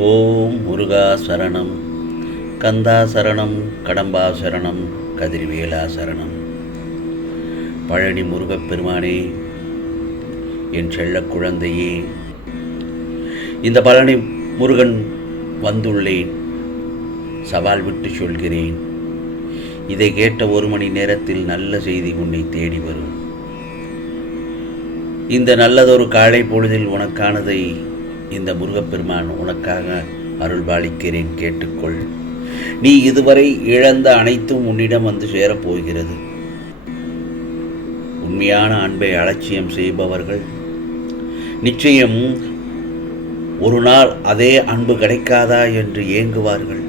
ஓம் முருகா சரணம், கந்தா சரணம், கடம்பா சரணம், கதிர்வேலா சரணம். பழனி முருகப்பெருமானே, என் செல்ல குழந்தையே, இந்த பழனி முருகன் வந்துள்ளேன், சவால் விட்டு சொல்கிறேன். இதை கேட்ட 1 மணி நேரத்தில் நல்ல செய்தி உன்னை தேடி வரும். இந்த நல்லதொரு காலை பொழுதில் உனக்கானதை இந்த முருகப்பெருமான் உனக்காக அருள்பாலிக்கிறேன், கேட்டுக்கொள். நீ இதுவரை இழந்த அனைத்தும் உன்னிடம் வந்து சேரப்போகிறது. உண்மையான அன்பை அலட்சியம் செய்பவர்கள் நிச்சயம் ஒரு நாள் அதே அன்பு கிடைக்காதா என்று ஏங்குவார்கள்.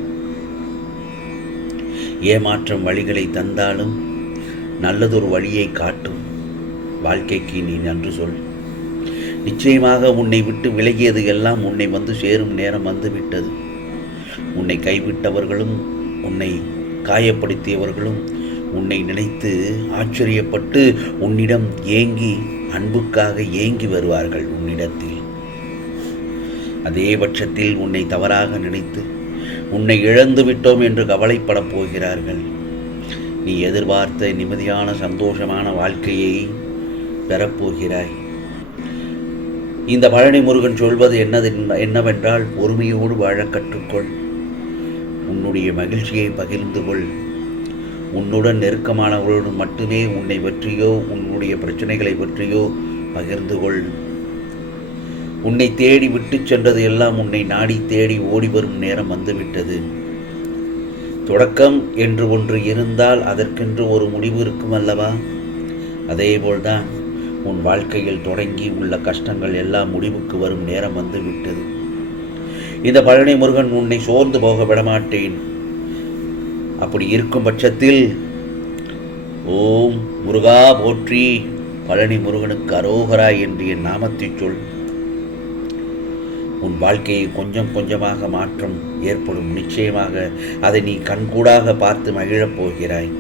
ஏமாற்றம் வழிகளை தந்தாலும் நல்லதொரு வழியை காட்டும் வாழ்க்கைக்கு நீ நன்று சொல். நிச்சயமாக உன்னை விட்டு விலகியது எல்லாம் உன்னை வந்து சேரும் நேரம் வந்துவிட்டது. உன்னை கைவிட்டவர்களும் உன்னை காயப்படுத்தியவர்களும் உன்னை நினைத்து ஆச்சரியப்பட்டு உன்னிடம் ஏங்கி அன்புக்காக ஏங்கி வருவார்கள் உன்னிடத்தில். அதே பட்சத்தில் உன்னை தவறாக நினைத்து உன்னை இழந்து விட்டோம் என்று கவலைப்படப் போகிறார்கள். நீ எதிர்பார்த்த நிம்மதியான சந்தோஷமான வாழ்க்கையை பெறப்போகிறாய். இந்த பழனி முருகன் சொல்வது என்னவென்றால், பொறுமையோடு வாழ கற்றுக்கொள். உன்னுடைய மகிழ்ச்சியை பகிர்ந்து கொள். உன்னுடன் நெருக்கமானவர்களோடு மட்டுமே உன்னை பற்றியோ உன்னுடைய பிரச்சனைகளை பற்றியோ பகிர்ந்து கொள். உன்னை தேடி விட்டு சென்றது எல்லாம் உன்னை நாடி தேடி ஓடி வரும் நேரம் வந்துவிட்டது. தொடக்கம் என்று ஒன்று இருந்தால் அதற்கென்று ஒரு முடிவு இருக்கும் அல்லவா? அதேபோல்தான் உன் வாழ்க்கையில் தொடங்கி உள்ள கஷ்டங்கள் எல்லாம் முடிவுக்கு வரும் நேரம் வந்துவிட்டது. இந்த பழனி முருகன் உன்னை சோர்ந்து போக விடமாட்டேன். அப்படி இருக்கும் பட்சத்தில் ஓம் முருகா போற்றி, பழனி முருகனுக்கு அரோகரா என்று என் நாமத்தை சொல். உன் வாழ்க்கையை கொஞ்சம் கொஞ்சமாக மாற்றம் ஏற்படும். நிச்சயமாக அதை நீ கண்கூடாக பார்த்து மகிழப் போகிறாய்.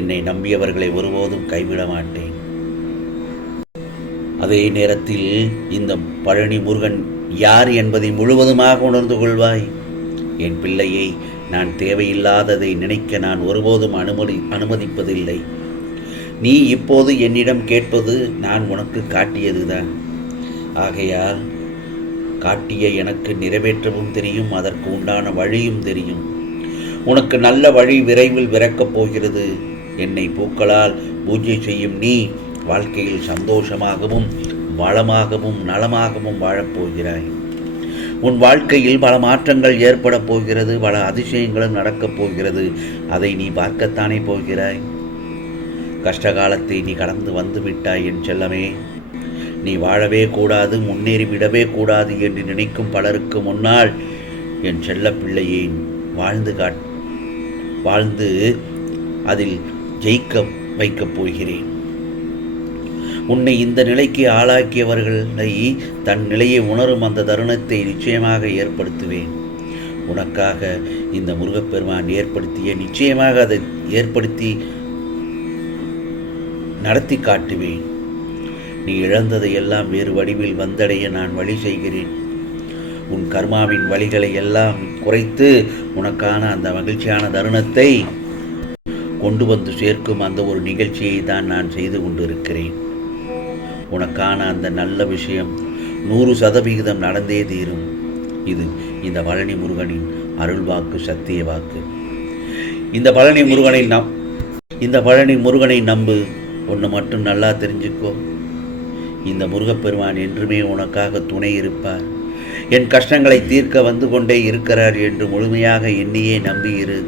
என்னை நம்பியவர்களை ஒருபோதும் கைவிட மாட்டேன். அதே நேரத்தில் இந்த பழனி முருகன் யார் என்பதை முழுவதுமாக உணர்ந்து கொள்வாய். என் பிள்ளையை நான் தேவையில்லாததை நினைக்க நான் ஒருபோதும் அனுமதிப்பதில்லை. நீ இப்போது என்னிடம் கேட்பது நான் உனக்கு காட்டியதுதான். ஆகையால் காட்டிய எனக்கு நிறைவேற்றவும் தெரியும், அதற்கு உண்டான வழியும் தெரியும். உனக்கு நல்ல வழி விரைவில் பிறக்கப் போகிறது. என்னை பூக்களால் பூஜை செய்யும் நீ வாழ்க்கையில் சந்தோஷமாகவும் வளமாகவும் நலமாகவும் வாழப்போகிறாய். உன் வாழ்க்கையில் பல மாற்றங்கள் ஏற்பட போகிறது, பல அதிசயங்களும் நடக்கப் போகிறது. அதை நீ பார்க்கத்தானே போகிறாய். கஷ்டகாலத்தை நீ கடந்து வந்து விட்டாய் என் செல்லமே. நீ வாழவே கூடாது, முன்னேறிவிடவே கூடாது என்று நினைக்கும் பலருக்கு முன்னால் என் செல்ல பிள்ளையை வாழ்ந்து அதில் ஜெயிக்க வைக்கப் போகிறேன். உன்னை இந்த நிலைக்கு ஆளாக்கியவர்களை தன் நிலையை உணரும் அந்த தருணத்தை நிச்சயமாக ஏற்படுத்துவேன். உனக்காக இந்த முருகப்பெருமான் ஏற்படுத்திய நிச்சயமாக அதை ஏற்படுத்தி நடத்தி காட்டுவேன். நீ இழந்ததை எல்லாம் வேறு வடிவில் வந்தடைய நான் வழி செய்கிறேன். உன் கர்மாவின் வழிகளை எல்லாம் குறைத்து உனக்கான அந்த மகிழ்ச்சியான தருணத்தை கொண்டு வந்து சேர்க்கும் அந்த ஒரு நிகழ்ச்சியை தான் நான் செய்து கொண்டிருக்கிறேன். உனக்கான அந்த நல்ல விஷயம் 100% நடந்தே தீரும். இது இந்த பழனி முருகனின் அருள் வாக்கு, சத்திய வாக்கு. இந்த பழனி முருகனை நம்பு. ஒன்று மட்டும் நல்லா தெரிஞ்சுக்கோ, இந்த முருகப்பெருமான் என்றுமே உனக்காக துணை இருப்பார். என் கஷ்டங்களை தீர்க்க வந்து கொண்டே இருக்கிறார் என்று முழுமையாக என்னையே நம்பியிரு.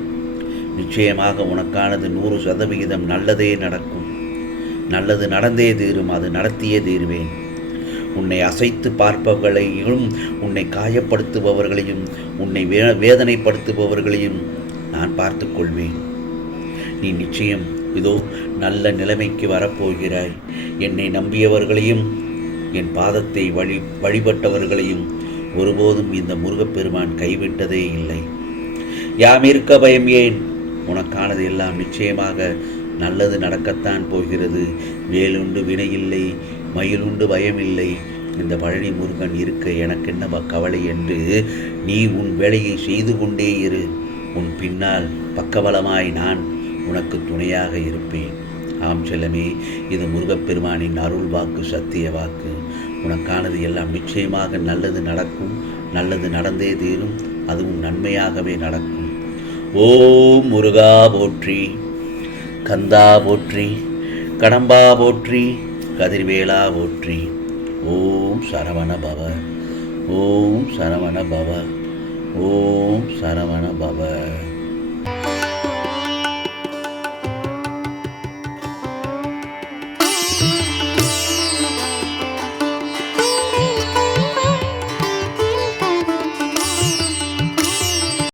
நிச்சயமாக உனக்கானது 100% நல்லதே நடக்கும். நல்லது நடந்தே தீரும். அது நடத்தியே தீருவேன். உன்னை அசைத்து பார்ப்பவர்களையும் உன்னை காயப்படுத்துபவர்களையும் உன்னை வேதனைப்படுத்துபவர்களையும் நான் பார்த்து கொள்வேன். நீ நிச்சயம் இதோ நல்ல நிலைமைக்கு வரப்போகிறாய். என்னை நம்பியவர்களையும் என் பாதத்தை வழிபட்டவர்களையும் ஒருபோதும் இந்த முருகப்பெருமான் கைவிட்டதே இல்லை. யாம் இருக்க பயம் ஏன்? உனக்கானது எல்லாம் நிச்சயமாக நல்லது நடக்கத்தான் போகிறது. வேலுண்டு வினையில்லை, மயிலுண்டு பயமில்லை. இந்த பழனி முருகன் இருக்க எனக்கென்ன கவலை என்று நீ உன் வேலையை செய்து கொண்டே இரு. உன் பின்னால் பக்கபலமாய் நான் உனக்கு துணையாக இருப்பேன். ஆம் செல்லமே, இது முருகப்பெருமானின் அருள் வாக்கு, சத்திய வாக்கு. உனக்கானது எல்லாம் நிச்சயமாக நல்லது நடக்கும். நல்லது நடந்தே தீரும். அதுவும் நன்மையாகவே நடக்கும். ஓம் முருகா போற்றி, கந்தா போற்றி, கடம்பா போற்றி, கதிர்வேலா போற்றி. ஓம் சரவண பவ, ஓம் சரவண பவ, ஓம் சரவண பவ.